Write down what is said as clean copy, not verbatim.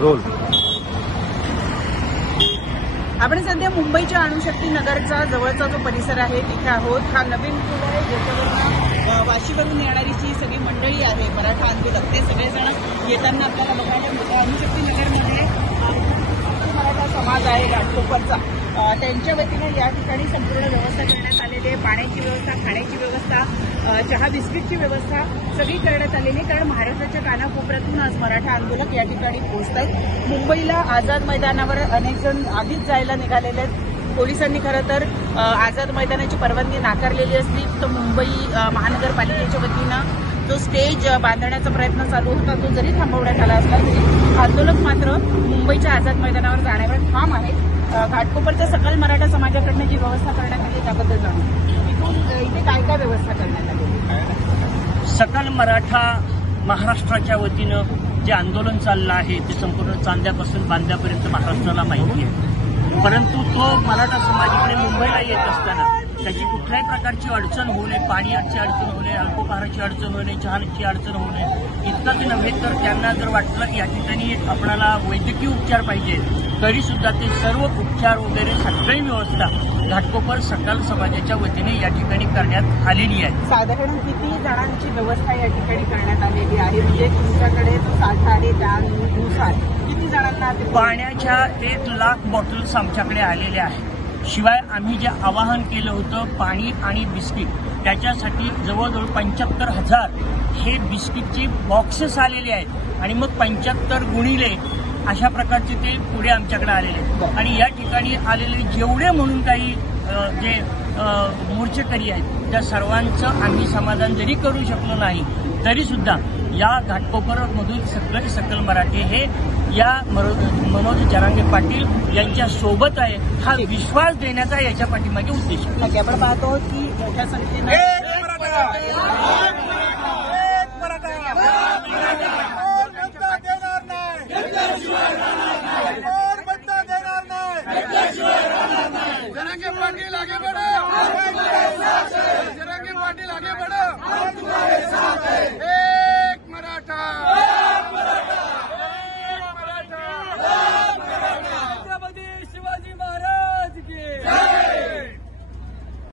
Role. आपण सध्या मुंबईच्या अणुशक्ती नगरचा जवळचा जो परिसर आहे तिथे आहोत. हा नवीन पूल आहे ज्याच्यावरनं वाशीवरून येणारी जी सगळी मंडळी आहे मराठा आंदोलक ते सगळेजण येताना आपल्याला बघायला मिळतं. अणुशक्ती नगरमध्ये मराठा समाज आहे घाटकोपरचा, त्यांच्या वतीने या ठिकाणी संपूर्ण व्यवस्था करण्यात आलेली आहे. पाण्याची व्यवस्था, खाण्याची व्यवस्था, चहा बिस्किटची व्यवस्था सगळी करण्यात आलेली आहे. कारण महाराष्ट्राच्या कानाकोपऱ्यातून आज मराठा आंदोलक या ठिकाणी पोहोचत आहेत. मुंबईला आझाद मैदानावर अनेक जण आधीच जायला निघालेले आहेत. पोलिसांनी खरं तर आझाद मैदानाची परवानगी नाकारलेली असली तर मुंबई महानगरपालिकेच्या वतीनं जो स्टेज बांधण्याचा प्रयत्न चालू होता तो जरी थांबवण्यात आला असला तरी आंदोलक मात्र मुंबईच्या आझाद मैदानावर जाण्यावर ठाम आहे. घाटकोपरच्या सकल मराठा समाजाकडनं जी व्यवस्था करण्यात आली त्याबद्दल जाणून इथे काय काय व्यवस्था करण्यात आली. सकल मराठा महाराष्ट्राच्या वतीनं जे आंदोलन चाललं आहे ते संपूर्ण चांद्यापासून बांद्यापर्यंत महाराष्ट्राला माहिती आहे. परंतु तो मराठा समाज इकडे मुंबईला येत असताना त्याची कुठल्याही प्रकारची अडचण होऊ नये, पाण्याची अडचण होऊ नये, अल्पोपहाराची अडचण होऊ नये, चहाची अडचण होऊ नये इतकंच नव्हे तर त्यांना जर वाटलं की या ठिकाणी आपल्याला वैद्यकीय उपचार पाहिजे तरी सुद्धा ते सर्व उपचार वगैरे सगळी व्यवस्था घाटकोपर सकल समाजाच्या वतीने या ठिकाणी करण्यात आलेली आहे. साधारण किती जणांची व्यवस्था या ठिकाणी करण्यात आलेली आहे, म्हणजे तुमच्याकडे जो साठा आहे त्यानुसार किती जणांना पाण्याच्या 1 लाख बॉटल्स आमच्याकडे आलेल्या आहेत. शिवाय आम्ही जे आवाहन केलं होतं पाणी आणि बिस्किट त्याच्यासाठी जवळजवळ 75,000 हे बिस्किटचे बॉक्सेस आलेले आहेत आणि मग 75 गुणिले अशा प्रकारचे ते पुढे आमच्याकडे आलेले आहेत. आणि या ठिकाणी आलेले जेवढे म्हणून काही जे मोर्चेकरी आहेत त्या सर्वांचं आम्ही समाधान जरी करू शकलो नाही तरी सुद्धा या घाटकोपरमधून सगळे सकल मराठी हे या मनोज जरांगे पाटील यांच्या सोबत आहे हा विश्वास देण्याचा याच्या पाठीमागे उद्देश आहे. आपण पाहतो की मोठ्या संख्येने